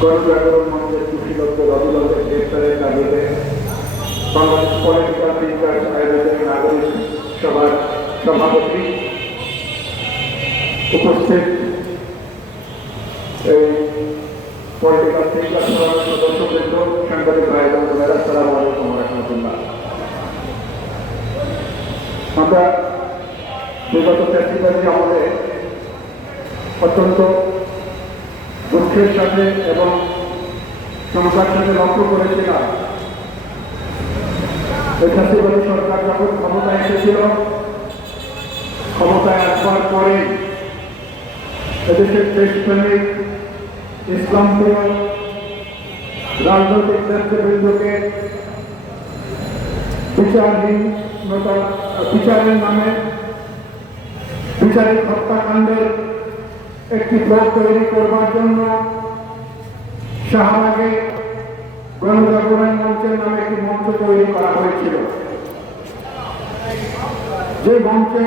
গণজাগরণ মঞ্চের নাগরিক সভার সভাপতি উপস্থিত এই পলিটিক্যাল সাংবাদিক ভাই বোনেরা আসসালামু আলাইকুম রহমতুল্লাহ। আমরা বিগত ফেস্টিভ্যালটি আমাদের অত্যন্ত দুঃখের সাথে এবং সমস্যার সাথে লক্ষ্য করেছিলাম। ফেস্টিভ্যালে সরকার যখন ক্ষমতায় এসেছিল, ক্ষমতায় আসবার পরে এদেশের দেশপ্রেমিক ইসলাম প্রিয় রাজনৈতিক নেতৃবৃন্দকে বিচারহীনতা বিচারের নামে বিচারিক হত্যাকাণ্ডের একটি ব্লক তৈরি করবার জন্য শাহবাগে গণজাগরণ মঞ্চের নামে একটি মঞ্চ তৈরি করা হয়েছিল। যে মঞ্চে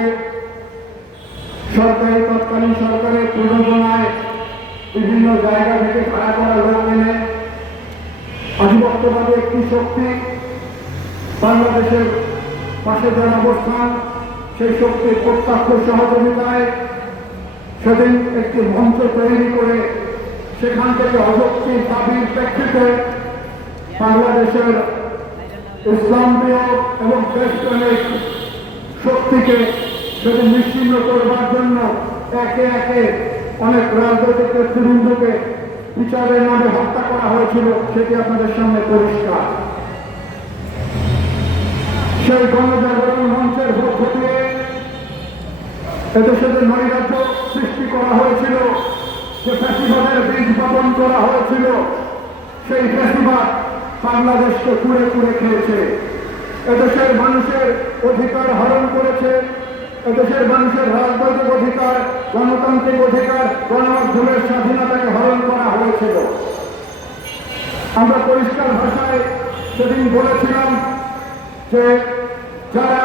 সরকারি, তৎকালীন সরকারের প্রযোজনায় বিভিন্ন জায়গা থেকে ভাড়া করা লোক এনে আধিপত্যবাদী একটি শক্তি বাংলাদেশের পাশে যারা অবস্থান, সেই শক্তির প্রত্যক্ষ সহযোগিতায় সেদিন একটি মঞ্চ তৈরি করে সেখান থেকে অযৌক্তিক দাবির প্রেক্ষিতে বাংলাদেশের ইসলাম প্রিয় এবং দেশপ্রেমিক শক্তিকে সেদিন নিশ্চিন্ন করবার জন্য একে একে অনেক রাজনৈতিক নেতৃবৃন্দকে বিচারের নামে হত্যা করা হয়েছিল, সেটি আপনাদের সামনে পরিষ্কার। সেই গণজাগরণ মঞ্চের পক্ষ দিয়ে এদেশে যে নৈরাজ্য সৃষ্টি করা হয়েছিল, যে ফ্যাসিবাদের বীজ বপন করা হয়েছিল, সেই ফ্যাসিবাদ বাংলাদেশকে কুড়ে কুড়ে খেয়েছে। এদেশের মানুষের অধিকার হরণ করেছে, এদেশের মানুষের রাজনৈতিক অধিকার, গণতান্ত্রিক অধিকার, গণমাধ্যমের স্বাধীনতাকে হরণ করা হয়েছিল। আমরা পরিষ্কার ভাষায় সেদিন বলেছিলাম যে যারা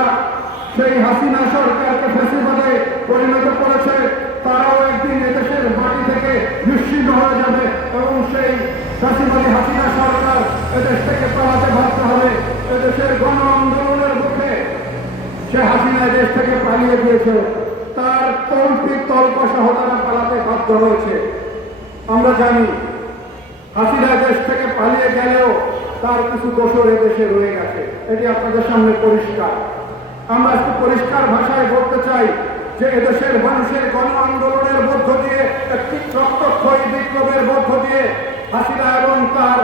সেই হাসিনা সরকারকে ফেসিবাদে পরিণত করেছে, তারাও একদিন এদেশের মাটি থেকে নিশ্চিন্ন হয়ে যাবে এবং সেই ফেসিবাদী হাসিনা সরকার এদেশ থেকে পালাতে ভাবতে হবে। এদেশের গণ আন্দোলনের মুখে সে হাসিনা দেশ থেকে পালিয়ে গিয়েছে। তার তল্পিক তল্প সহ তারা পালাতে বাধ্য হয়েছে। আমরা জানি হাসিনা দেশ থেকে পালিয়ে গেলেও তার কিছু দোষর দেশে রয়ে গেছে। এটি আপনাদের সামনে পরিষ্কার। আমরা একটু পরিষ্কার ভাষায় বলতে চাই যে এদেশের মানুষের গণ আন্দোলনের মধ্য দিয়ে, একটি রক্তক্ষয়ী বিপ্লবের মধ্য দিয়ে হাসিনা এবং তার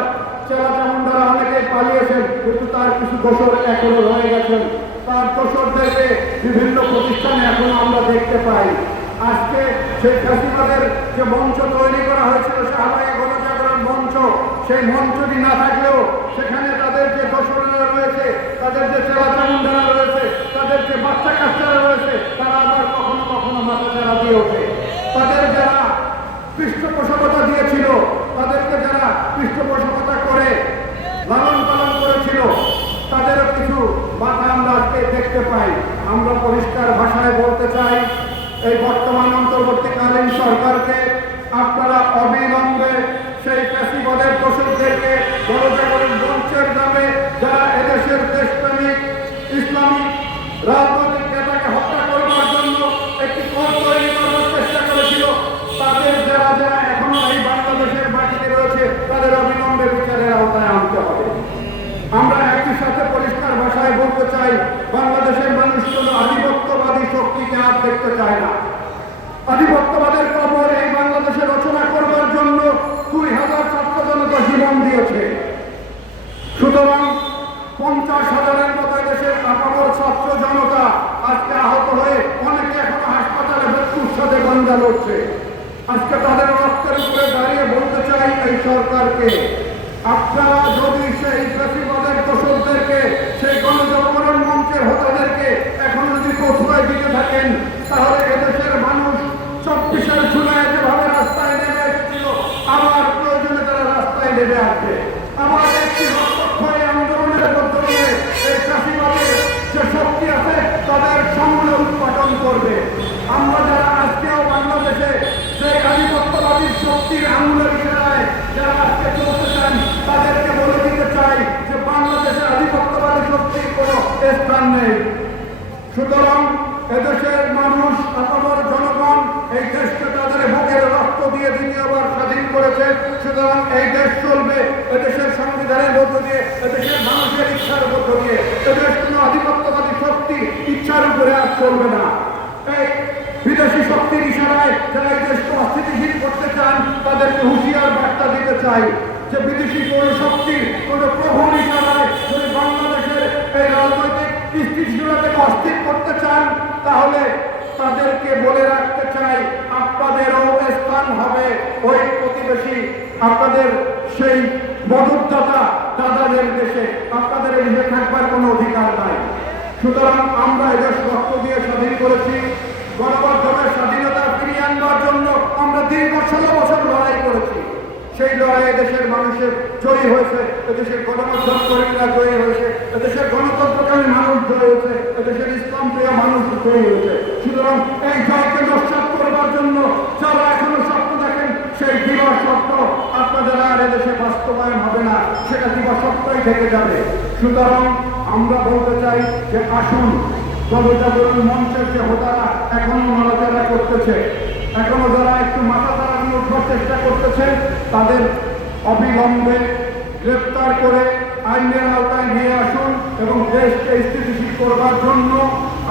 চেলা চামুন্ডারা অনেকে পালিয়েছেন, কিন্তু তার কিছু দোষর এখনও রয়ে গেছেন তার দোষরদেরকে বিভিন্ন প্রতিষ্ঠানে এখনও আমরা দেখতে পাই। আজকে সেই ফ্যাসিবাদের যে মঞ্চ তৈরি করা হয়েছিল, সে শাহবাগে গণজাগরণ মঞ্চ সেই মঞ্চটি না থাকলেও সেখানে তাদের যে দোষরেরা রয়েছে, তাদের যে চেলাচামুন্ডারা রয়েছে, তাদের যে বাচ্চা কাচ্চারা রয়েছে, তারা আবার কখনো কখনো মাথা চারা দিয়ে ওঠে। তাদের যারা পৃষ্ঠপোষকতা দিয়েছিল, তাদেরকে যারা পৃষ্ঠপোষকতা করে লালন পালন করেছিল, তাদেরও কিছু বাধা আমরা আজকে দেখতে পাই। আমরা পরিষ্কার ভাষায় বলতে চাই এই বর্তমান অন্তর্বর্তীকালীন সরকারকে আপনারা অবিলম্বে সেই ফ্যাসিবাদের দোষকদেরকে গণজাগরণ মঞ্চের নামে যারা এদেশের দেশপ্রেমিক ইসলামিক রাজনৈতিক নেতাকে হত্যা করবার জন্য একটি পথ তৈরি করার চেষ্টা করেছিল তাদের যারা যারা এখনও এই বাংলাদেশের মাটিতে রয়েছে তাদের অবিলম্বে বিচারের আওতায় আনতে হবে আমরা একই সাথে পরিষ্কার ভাষায় বলতে চাই বাংলাদেশের মানুষ কোন আধিপত্যবাদী শক্তিকে আর দেখতে চায় না। আধিপত্যবাদের কবর এই বাংলাদেশে রচনা করবার জন্য দুই হাজার ছাত্র জনতা জীবন দিয়েছে। সুতরাং পঞ্চাশ হাজারের মতো দেশের আপামর ছাত্র জনতা আজকে আহত হয়ে অনেকে এখনও হাসপাতালে মৃত্যুর সাথে গঞ্জা লড়ছে। আজকে তাদের রক্তের উপরে দাঁড়িয়ে বলতে চাই এই সরকারকে, আপনারা যদি সেই ফেসিবাদের দোষকদেরকে সেই গণজাগরণ মঞ্চের হোতাদেরকে এখন যদি প্রশ্রয় দিতে থাকেন তাহলে এদেশের মানুষ চব্বিশের জুলাই যেভাবে রাস্তায় নেমে এসেছিল আবার প্রয়োজনে তারা রাস্তায় নেমে আসবে আবার একটি রক্তক্ষয়ী আন্দোলনের মাধ্যমে এই চাষিবাদের যে শক্তি আছে তাদের স্থান নেই। সুতরাং এদেশের মানুষ আপনার জনগণ এই দেশকে তাদের বুকের রক্ত দিয়ে দ্বিতীয়বার স্বাধীন করেছে। সুতরাং এই দেশ চলবে এদেশের সংবিধানের মধ্য দিয়ে, এদেশের মানুষের ইচ্ছার মধ্য দিয়ে। এদেশ কোনো আধিপত্যবাদী শক্তি ইচ্ছার উপরে আর চলবে না। এই বিদেশি শক্তির ইশারায় যারা এই দেশকে অস্থিতিশীল করতে চান, তাদেরকে হুঁশিয়ার বার্তা দিতে চাই যে বিদেশি কোন শক্তি, কোন প্রভুর ইশারায় এই রাজনৈতিক স্থিতিশীলতাকে অস্থির করতে চান, তাহলে তাদেরকে বলে রাখতে চাই, আপনাদেরও স্থান হবে ওই প্রতিবেশী, আপনাদের সেই মদতদাতা দাদাদের দেশে, আপনাদের দেশে থাকবার কোনো অধিকার নাই। সুতরাং আমরা এদেশ রক্ত দিয়ে স্বাধীন করেছি, গণমাধ্যমের স্বাধীনতা ফিরিয়ে আনবার জন্য আমরা দীর্ঘ ষোলো বছর লড়াই করেছি। সেই লড়াইয়ে দেশের মানুষের জয়ী হয়েছে, এদেশের গণমাধ্যম কর্মীরা জয়ী হয়েছে, এদেশের গণতন্ত্রকামী মানুষ জয়ী হয়েছে, এদেশের ইসলাম প্রিয় মানুষ জয়ী হয়েছে। সুতরাং এই জয়কে নস্বাত করবার জন্য যারা এখনও স্বপ্ন দেখেন, সেই দিবস স্বপ্ন আপনাদের আর এদেশে বাস্তবায়ন হবে না, সেটা দিবস স্বপ্নই থেকে যাবে। সুতরাং আমরা বলতে চাই যে আসুন জনজাগরণ মঞ্চের যে হোতারা এখনও নড়াচড়া করতেছে, এখনও যারা একটু মাথা তাড়ানো উঠবার চেষ্টা করতেছে, তাদের অবিলম্বে গ্রেপ্তার করে আইনের আওতায় নিয়ে আসুন এবং দেশকে স্থিতিশীল করবার জন্য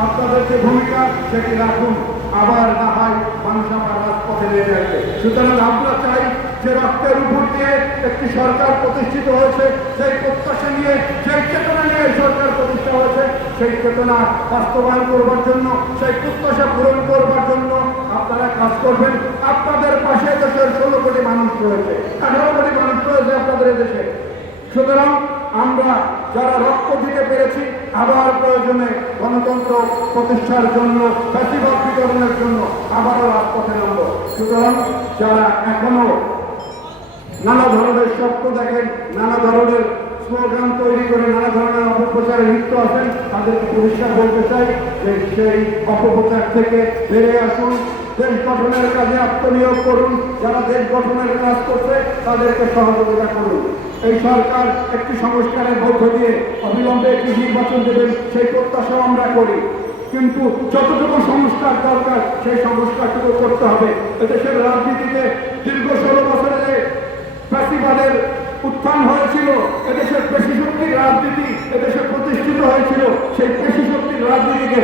আপনাদের যে ভূমিকা সেটি রাখুন। আবার না হয় মানুষ আবার রাজপথে নেমে আসবে। সুতরাং আমরা চাই যে রক্তের উপর দিয়ে একটি সরকার প্রতিষ্ঠিত হয়েছে, সেই প্রত্যাশা নিয়ে, সেই চেতনা নিয়ে সরকার প্রতিষ্ঠা হয়েছে, সেই চেতনা বাস্তবায়ন করবার জন্য, সেই প্রত্যাশা পূরণ করবার জন্য আপনারা কাজ করবেন। আপনাদের পাশে দেশের ষোলো কোটি মানুষ রয়েছে। আঠারো এই দেশে। সুতরাং আমরা যারা রক্ত দিতে পেরেছি, আবার প্রয়োজনে গণতন্ত্র প্রতিষ্ঠার জন্য, বেশিরভাগ বিতরণের জন্য আবারও রাজপথে নামব। সুতরাং যারা এখনও নানা ধরনের স্বপ্ন দেখেন, নানা ধরনের স্লোগান তৈরি করে নানা ধরনের অপপ্রচারে লিপ্ত আছেন, তাদেরকে পরিষ্কার বলতে চাই যে সেই অপপ্রচার থেকে বেরিয়ে আসুন। দেশ গঠনের কাজে আত্মনিয়োগ করুন। যারা দেশ গঠনের কাজ করছে, তাদেরকে সহযোগিতা করুন। এই সরকার একটি সংস্কারের মধ্য দিয়ে অবিলম্বে একটি নির্বাচন দেবেন, সেই প্রত্যাশা আমরা করি। কিন্তু যতটুকু সংস্কার দরকার, সেই সংস্কারটুকু করতে হবে। এদেশের রাজনীতিতে দীর্ঘ ষোলো বছরে যে ফ্যাসিবাদের উত্থান হয়েছিল। এদেশের পেশি শক্তির রাজনীতি এদেশে প্রতিষ্ঠিত হয়েছিল সেই পেশি শক্তির রাজনীতিকে